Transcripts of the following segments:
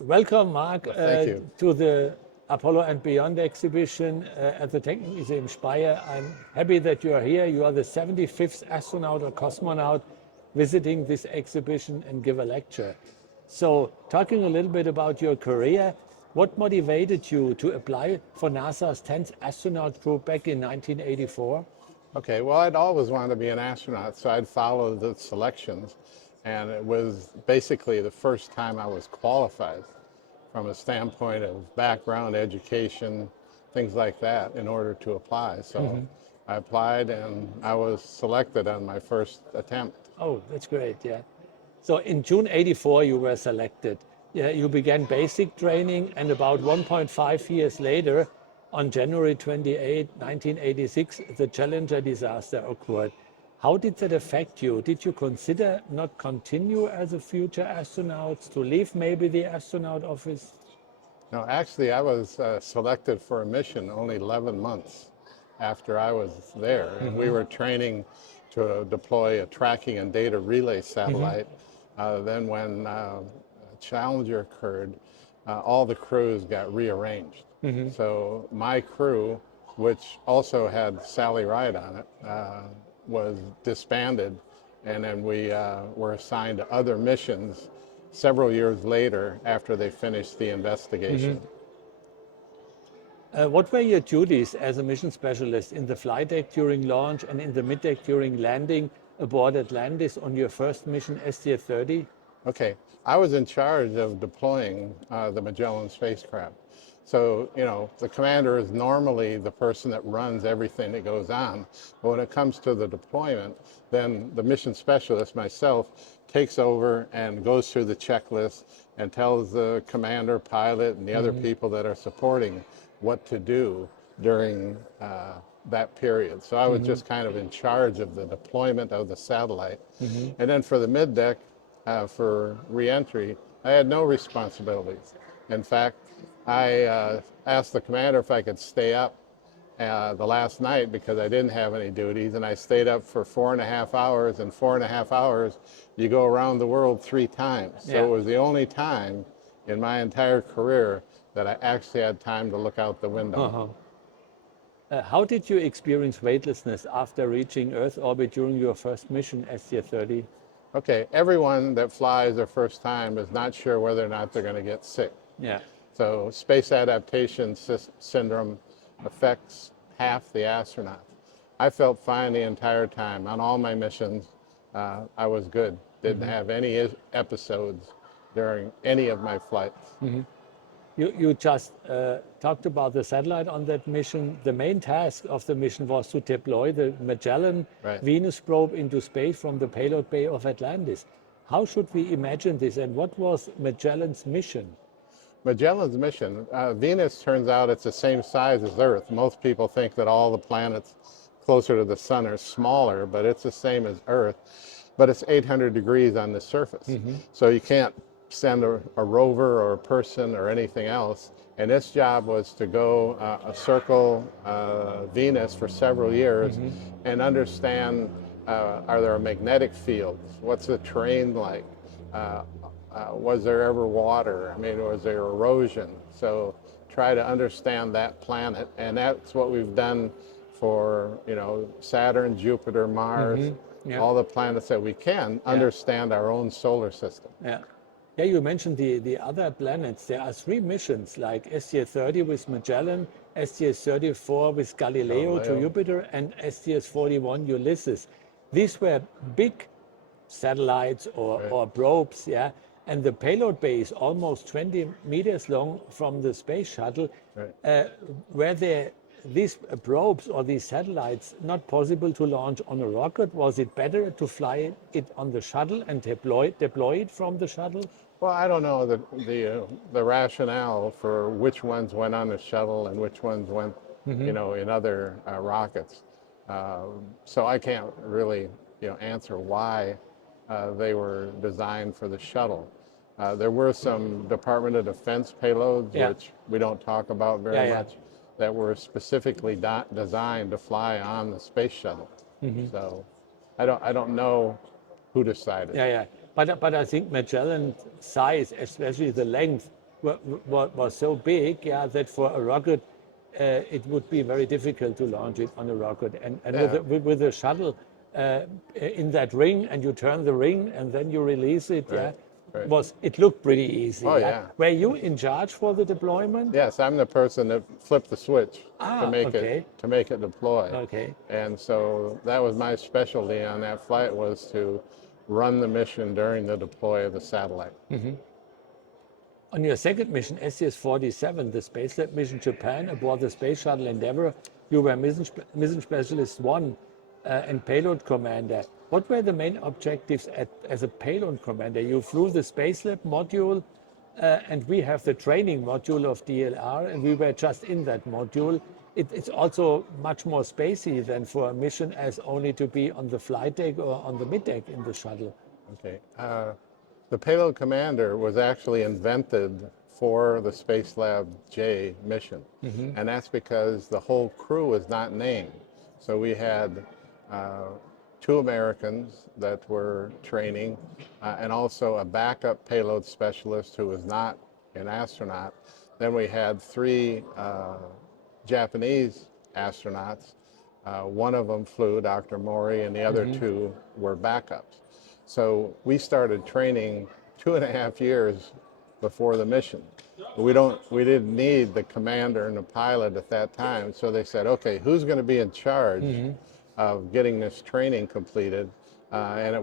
Welcome, Mark, Thank you. to the Apollo and Beyond exhibition at the Technik Museum Speyer. I'm happy that you are here. You are the 75th astronaut or cosmonaut visiting this exhibition and give a lecture. So, talking a little bit about your career, what motivated you to apply for NASA's 10th astronaut group back in 1984? Okay, well, I'd always wanted to be an astronaut, so I'd follow the selections. And it was basically the first time I was qualified from a standpoint of background, education, things like that in order to apply. So I applied and I was selected on my first attempt. Oh, that's great, yeah. So in June 84, you were selected. Yeah, you began basic training, and about 1.5 years later, on January 28, 1986, the Challenger disaster occurred. How did that affect you? Did you consider not continue as a future astronaut, to leave maybe the astronaut office? No, actually, I was selected for a mission only 11 months after I was there. And we were training to deploy a tracking and data relay satellite. Then when Challenger occurred, all the crews got rearranged. So my crew, which also had Sally Ride on it, was disbanded, and then we were assigned to other missions several years later after they finished the investigation. What were your duties as a mission specialist in the flight deck during launch and in the middeck during landing aboard Atlantis on your first mission, STS-30? Okay, I was in charge of deploying the Magellan spacecraft. So, you know, the commander is normally the person that runs everything that goes on. But when it comes to the deployment, then the mission specialist, myself, takes over and goes through the checklist and tells the commander, pilot, and the other people that are supporting what to do during that period. So I was just kind of in charge of the deployment of the satellite. And then for the middeck, for reentry, I had no responsibilities. In fact, I asked the commander if I could stay up the last night because I didn't have any duties, and I stayed up for 4.5 hours, and 4.5 hours you go around the world 3 times. So it was the only time in my entire career that I actually had time to look out the window. How did you experience weightlessness after reaching Earth orbit during your first mission, STS-30? Okay, everyone that flies their first time is not sure whether or not they're going to get sick. Yeah. So space adaptation syndrome affects half the astronauts. I felt fine the entire time. On all my missions, I was good. Didn't have any episodes during any of my flights. You just talked about the satellite on that mission. The main task of the mission was to deploy the Magellan Venus probe into space from the payload bay of Atlantis. How should we imagine this, and what was Magellan's mission? Magellan's mission, Venus turns out it's the same size as Earth. Most people think that all the planets closer to the sun are smaller, but it's the same as Earth. But it's 800 degrees on the surface. So you can't send a rover or a person or anything else. And its job was to go circle Venus for several years and understand, are there magnetic fields? What's the terrain like? Was there ever water? I mean, was there erosion? So try to understand that planet, and that's what we've done for, you know, Saturn, Jupiter, Mars, all the planets that we can understand our own solar system. Yeah, you mentioned the other planets. There are 3 missions, like STS-30 with Magellan, STS-34 with Galileo to Jupiter, and STS-41 Ulysses. These were big satellites or probes, and the payload bay is almost 20 meters long from the space shuttle. Were there these probes or these satellites not possible to launch on a rocket? Was it better to fly it on the shuttle and deploy it from the shuttle? Well, I don't know the rationale for which ones went on the shuttle and which ones went, you know, in other rockets. So I can't really, you know, answer why they were designed for the shuttle. There were some Department of Defense payloads, which we don't talk about very much, that were specifically designed to fly on the space shuttle. So I don't know who decided. But I think Magellan's size, especially the length, was so big, yeah, that for a rocket, it would be very difficult to launch it on a rocket. And with the shuttle in that ring, and you turn the ring, and then you release it, Right. yeah, Right. it looked pretty easy. Oh, yeah. Were you in charge for the deployment? Yes, I'm the person that flipped the switch to make okay. it deploy. Okay. And so that was my specialty on that flight, was to run the mission during the deploy of the satellite. On your second mission, STS-47, the Spacelab mission Japan, aboard the space shuttle Endeavour, you were mission specialist 1 and payload commander. What were the main objectives as a payload commander? You flew the Spacelab module, and we have the training module of DLR, and we were just in that module. It's also much more spacey than for a mission as only to be on the flight deck or on the mid-deck in the shuttle. Okay. The payload commander was actually invented for the Spacelab J mission. And that's because the whole crew was not named. So we had 2 Americans that were training, and also a backup payload specialist who was not an astronaut. Then we had 3 Japanese astronauts. One of them flew, Dr. Mori, and the other 2 were backups. So we started training 2.5 years before the mission. We didn't need the commander and the pilot at that time, so they said, okay, who's going to be in charge of getting this training completed? And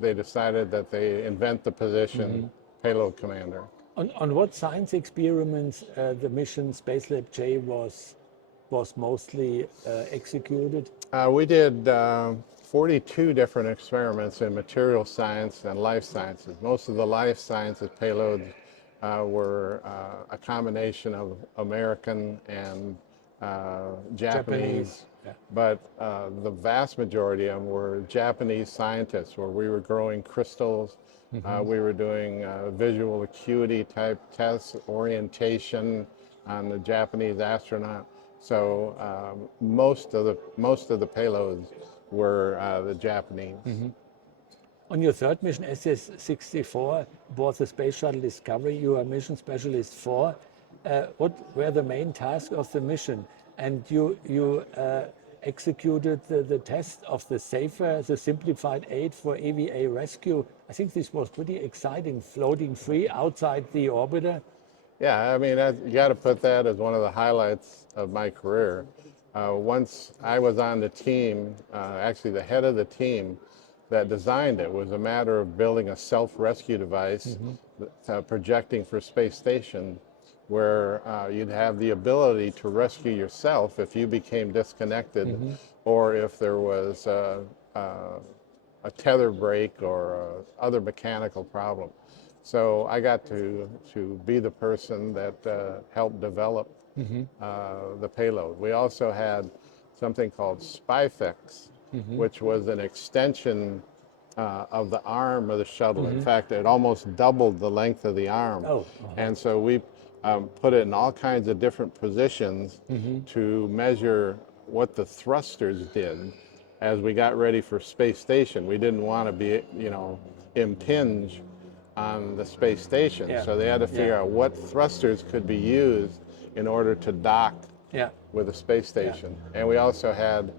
they decided that they invent the position payload commander. On what science experiments the mission Spacelab J was mostly executed? We did 42 different experiments in material science and life sciences. Most of the life sciences payloads were a combination of American and Japanese. Yeah. But the vast majority of them were Japanese scientists, where we were growing crystals. We were doing visual acuity type tests, orientation on the Japanese astronaut. So most of the payloads were the Japanese. On your third mission, STS-64, aboard the Space Shuttle Discovery, you are mission specialist 4. What were the main tasks of the mission? And you executed the test of the SAFER, the simplified aid for EVA rescue. I think this was pretty exciting, floating free outside the orbiter. Yeah, I mean, you got to put that as one of the highlights of my career. Once I was on the team, actually the head of the team that designed it, was a matter of building a self-rescue device, projecting for space station, where you'd have the ability to rescue yourself if you became disconnected, or if there was a tether break or other mechanical problem. So I got to be the person that helped develop the payload. We also had something called SpyFix, which was an extension of the arm of the shuttle. In fact, it almost doubled the length of the arm. And so we put it in all kinds of different positions to measure what the thrusters did as we got ready for space station. We didn't want to be, impinge on the space station. So they had to figure out what thrusters could be used in order to dock with the space station. And we also had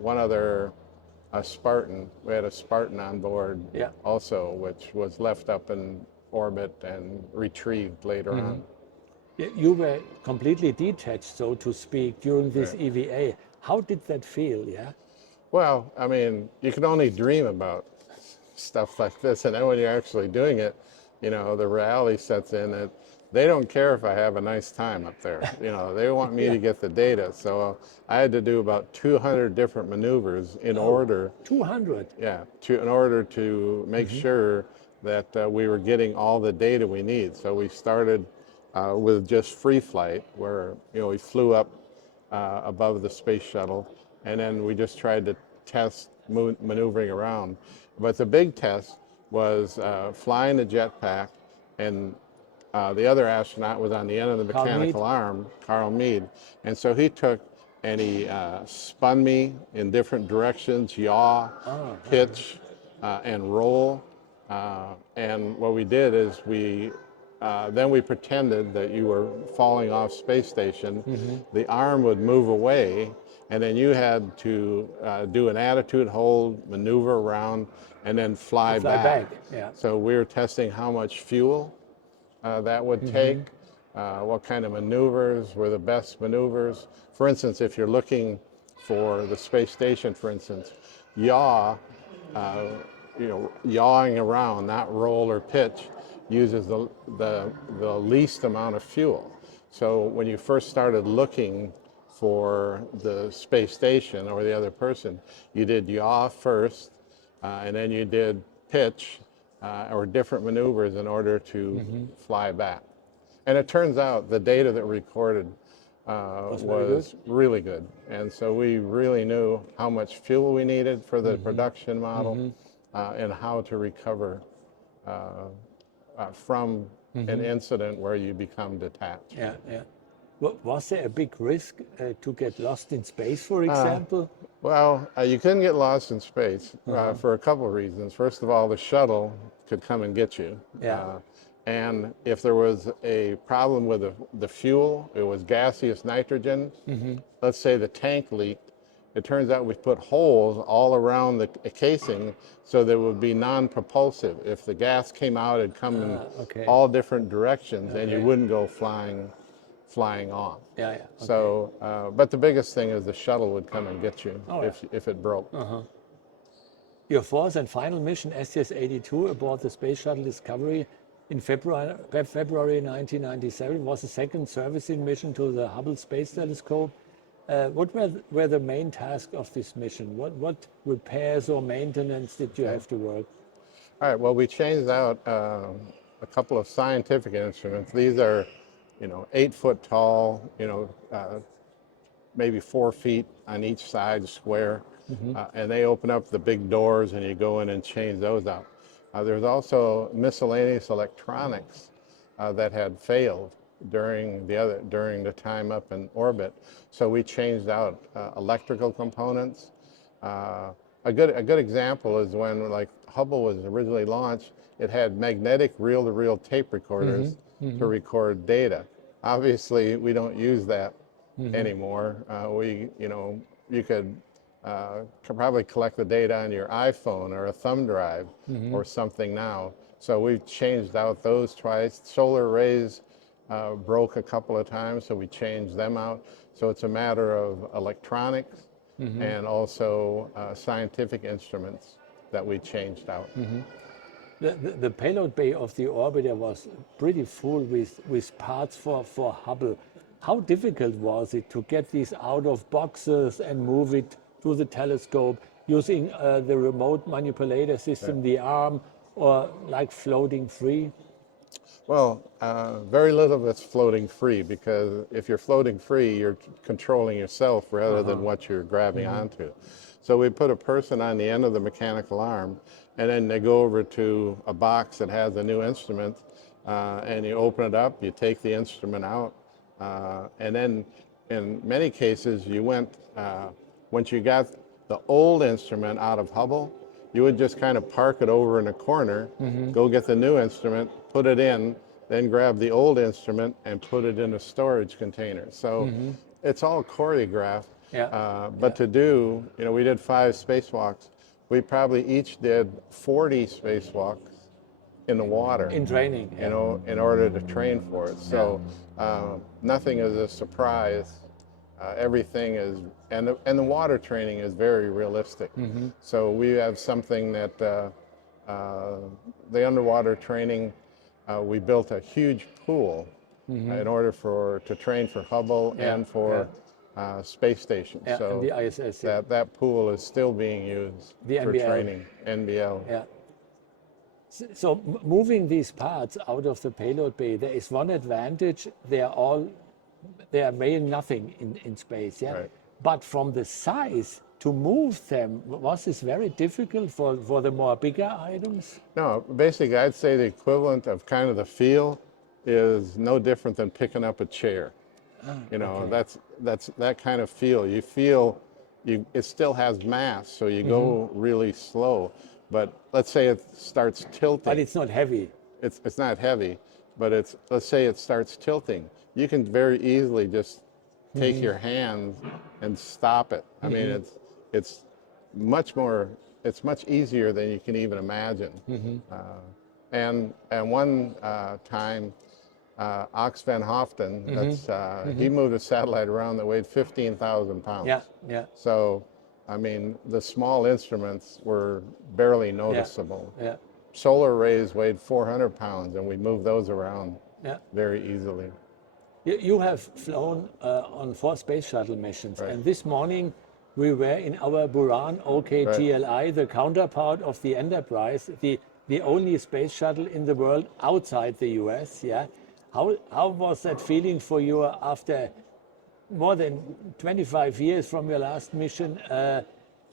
one other, a Spartan. We had a Spartan on board also, which was left up in orbit and retrieved later on. You were completely detached, so to speak, during this EVA. How did that feel, Well, I mean, you can only dream about stuff like this, and then when you're actually doing it, the reality sets in that they don't care if I have a nice time up there. They want me to get the data. So I had to do about 200 different maneuvers in order. 200? Yeah, in order to make sure that we were getting all the data we need. So we started with just free flight, where we flew up above the space shuttle, and then we just tried to test maneuvering around. But the big test was flying the jetpack, and the other astronaut was on the end of the mechanical arm, Carl Mead. And so he took and he spun me in different directions, yaw, pitch, and roll. And what we did is we then we pretended that you were falling off space station. The arm would move away, and then you had to do an attitude hold, maneuver around, and then fly back. Yeah. So we were testing how much fuel that would take, what kind of maneuvers were the best maneuvers. For instance, if you're looking for the space station, for instance, yaw, yawing around, not roll or pitch, uses the least amount of fuel. So when you first started looking for the space station or the other person, you did yaw first, and then you did pitch or different maneuvers in order to fly back. And it turns out the data that recorded was really good. And so we really knew how much fuel we needed for the production model and how to recover from an incident where you become detached. Yeah, yeah. Was there a big risk to get lost in space, for example? Well, you couldn't get lost in space for a couple of reasons. First of all, the shuttle could come and get you. Yeah. And if there was a problem with the fuel, it was gaseous nitrogen, let's say the tank leaked, it turns out we put holes all around the casing so that it would be non-propulsive. If the gas came out, it'd come in all different directions and you wouldn't go flying off. Yeah, yeah. Okay. So, but the biggest thing is the shuttle would come and get you if it broke. Your fourth and final mission, STS-82, aboard the Space Shuttle Discovery in February 1997, was the second servicing mission to the Hubble Space Telescope. What were the main tasks of this mission? What repairs or maintenance did you have to work? All right, well, we changed out a couple of scientific instruments. These are 8 foot tall, maybe 4 feet on each side square. And they open up the big doors and you go in and change those out. There's also miscellaneous electronics that had failed during the time up in orbit. So we changed out electrical components. A good example is when Hubble was originally launched, it had magnetic reel-to-reel tape recorders to record data. Obviously, we don't use that anymore. You could probably collect the data on your iPhone or a thumb drive or something now. So we've changed out those twice. Solar arrays broke a couple of times, so we changed them out. So it's a matter of electronics and also scientific instruments that we changed out. The payload bay of the orbiter was pretty full with parts for Hubble. How difficult was it to get these out of boxes and move it to the telescope using the remote manipulator system, the arm, or floating free? Well, very little of it's floating free, because if you're floating free, you're controlling yourself rather than what you're grabbing onto. So we put a person on the end of the mechanical arm, and then they go over to a box that has a new instrument, and you open it up, you take the instrument out, and then in many cases you once you got the old instrument out of Hubble, you would just kind of park it over in a corner, go get the new instrument, put it in, then grab the old instrument and put it in a storage container. So it's all choreographed. But to do, we did 5 spacewalks. We probably each did 40 spacewalks in the water. In training. In order to train for it. So nothing is a surprise. Everything is, and the water training is very realistic. So we have something that the underwater training, we built a huge pool in order to train for Hubble and for space stations. So and the ISS. That pool is still being used for training, NBL. Yeah. So moving these parts out of the payload bay, there is one advantage: they are weighing nothing in space. Yeah. Right. But from the size to move them, was this very difficult for the more bigger items? No, basically I'd say the equivalent of kind of the feel is no different than picking up a chair. That's that kind of feel. You feel it still has mass, so you go really slow. But let's say it starts tilting. But it's not heavy. It's not heavy. but it's, let's say it starts tilting. You can very easily just take your hands and stop it. I mean, it's much more, it's much easier than you can even imagine. And one time, Ox van Hoften, that's, he moved a satellite around that weighed 15,000 pounds. Yeah, yeah. So, I mean, the small instruments were barely noticeable. Yeah. Solar arrays weighed 400 pounds, and we moved those around very easily. You have flown on 4 space shuttle missions, Right. and this morning we were in our Buran OKGLI, the counterpart of the Enterprise, the only space shuttle in the world outside the US. Yeah, how was that feeling for you after more than 25 years from your last mission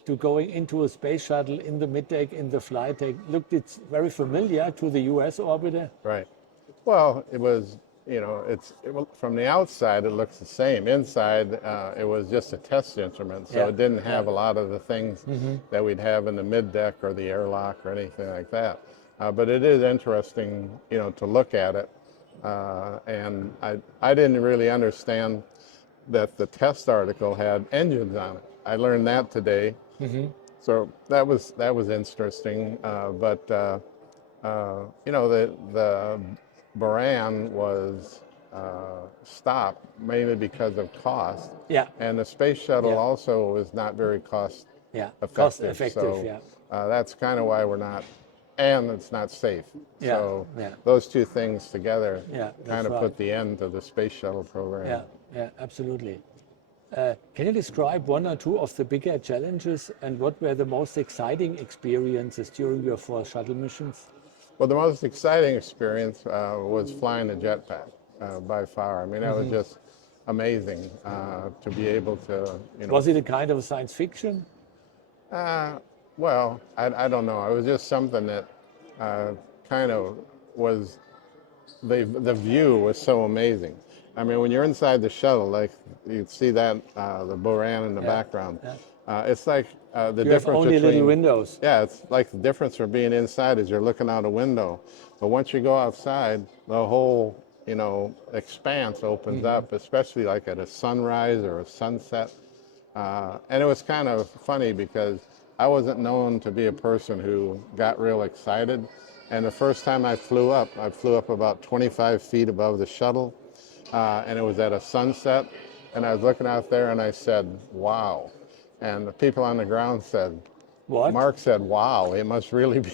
to going into a space shuttle in the middeck, in the flight deck? Looked, it's very familiar to the US orbiter. Right. Well, it was, you know, from the outside it looks the same. Inside it was just a test instrument, so it didn't have a lot of the things that we'd have in the middeck or the airlock or anything like that. But it is interesting, you know, to look at it. And I didn't really understand that the test article had engines on it. I learned that today. So that was interesting. But you know, the Buran was stopped mainly because of cost. Yeah. And the space shuttle also was not very cost effective. Cost effective. So that's kind of why we're not, and it's not safe. Yeah, So those two things together kind of put the end to the space shuttle program. Yeah, absolutely. Can you describe one or two of the bigger challenges and what were the most exciting experiences during your 4 shuttle missions? Well, the most exciting experience was flying a jetpack by far. I mean, that was just amazing to be able to, you know. Was it a kind of science fiction? Well, I don't know. It was just something that kind of was, the view was so amazing. I mean, when you're inside the shuttle, like you see that, the Buran in the background, it's like the You difference have only between, little windows. Yeah, it's like the difference from being inside is you're looking out a window. But once you go outside, the whole, you know, expanse opens up, especially like at a sunrise or a sunset. And it was kind of funny because I wasn't known to be a person who got real excited. And the first time I flew up about 25 feet above the shuttle. And it was at a sunset. And I was looking out there and I said, wow. And the people on the ground said, what? Mark said, wow, it must really be,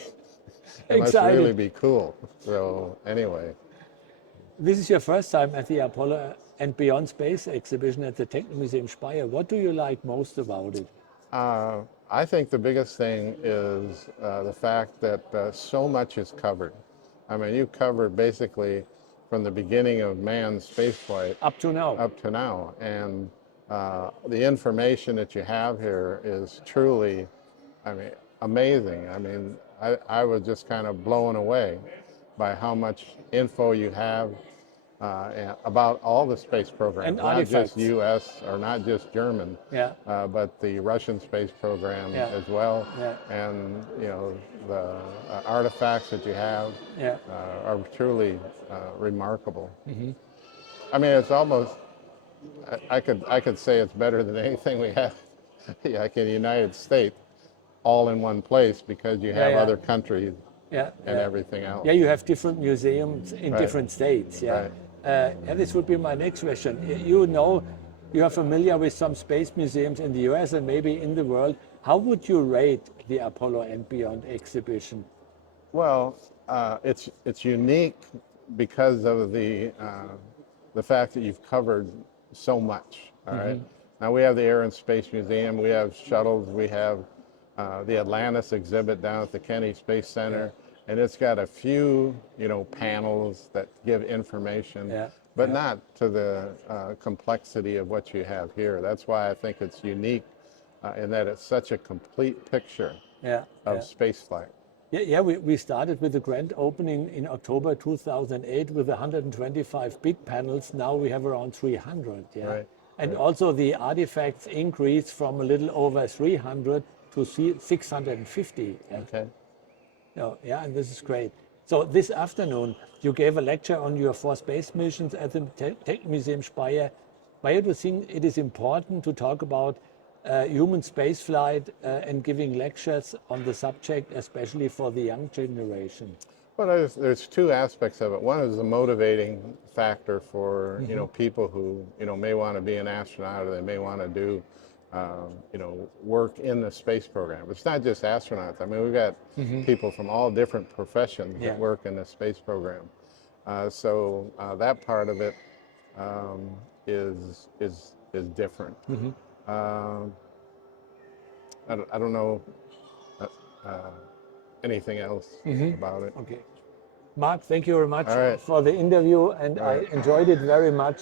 it must really be cool. So anyway. This is your first time at the Apollo and Beyond space exhibition at the Technik Museum Speyer. What do you like most about it? I think the biggest thing is the fact that so much is covered. I mean, you covered basically from the beginning of manned spaceflight up to now. And the information that you have here is truly, I mean, amazing. I mean, I was just kind of blown away by how much info you have about all the space programs, and not artifacts. just U.S. or not just German, but the Russian space program as well. And you know, the artifacts that you have are truly remarkable. I mean, it's almost, I could say it's better than anything we have like in the United States, all in one place, because you have other countries and everything else. Yeah, you have different museums in different states. Right. And this would be my next question. You know, you are familiar with some space museums in the US and maybe in the world. How would you rate the Apollo and Beyond exhibition? Well, it's unique because of the fact that you've covered so much. All right. Now we have the Air and Space Museum. We have shuttles. We have the Atlantis exhibit down at the Kennedy Space Center. And it's got a few, you know, panels that give information, but not to the complexity of what you have here. That's why I think it's unique in that it's such a complete picture of spaceflight. We started with the grand opening in October 2008 with 125 big panels. Now we have around 300. And also the artifacts increased from a little over 300 to 650. Okay. No, and this is great. So this afternoon, you gave a lecture on your 4 space missions at the Technik Museum Speyer. Why do you think it is important to talk about human spaceflight and giving lectures on the subject, especially for the young generation? Well, there's 2 aspects of it. One is the motivating factor for people who may want to be an astronaut, or they may want to do work in the space program. It's not just astronauts. I mean, we've got people from all different professions that work in the space program. So that part of it is different. I don't know anything else about it. Okay. Mark, thank you very much All right. for the interview, and I enjoyed it very much.